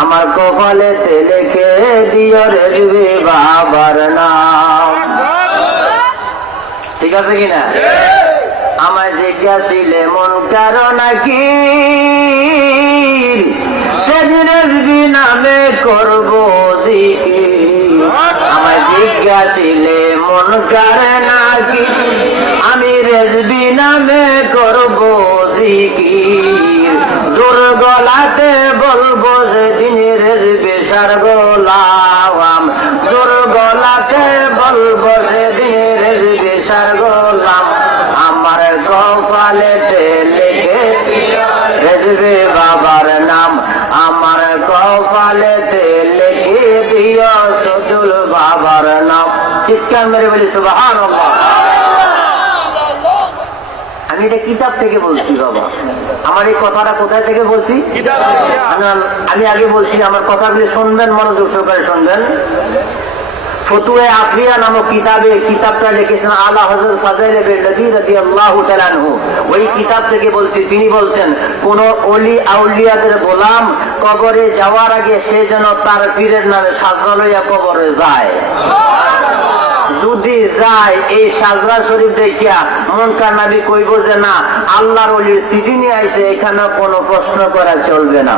আমার কপালেতে লিখে দিও রেজবি বাবার নাম। ঠিক আছে কিনা? আমায় জিজ্ঞাসিলে মন কারো নাকি সেদিন রেজবি নামে করবো জিকির। আমায় জিজ্ঞাসিলে মন কারে নাকি আমি রেজবি নামে করবো জিকির। জোর গলাতে বলবো যেদিন রেজবি সার গোলাম, জোর গলাতে বলবো সেদিন রেজবি সার গোলাম। আমার কপালেতে লিখে রেজবি বাবার নাম, আমার কপালেতে লিখে দিও সজল বাবার নাম। চিৎকার মেরে বলি সুবহানাল্লাহ। আমি এটা কিতাব থেকে বলছি বাবা। আমার এই কথাটা কোথায় থেকে বলছি? আমি আগে বলছি, আমার কথাগুলি শুনবেন, মনোযোগ সহকারে শুনবেন। ফতুয়া আফরিয়া নামক কিতাবটা লিখেছেন আলা হযরত ফাযিল বেরলভী রাদিয়াল্লাহু তাআলা আনহু। ওই কিতাব থেকে বলছি, তিনি বলছেন কোন ওলি আউলিয়াদের গোলাম কবরে যাওয়ার আগে সে যেন তার পীরের নামে সাজরা লইয়া কবরে যায়। যদি যায় এই সাজরা শরীফ দেখিয়া মুনকার নবী কইব যে না আল্লাহর ওলির চিঠি নিয়ে আইছে, এখানে কোনো প্রশ্ন করা চলবে না।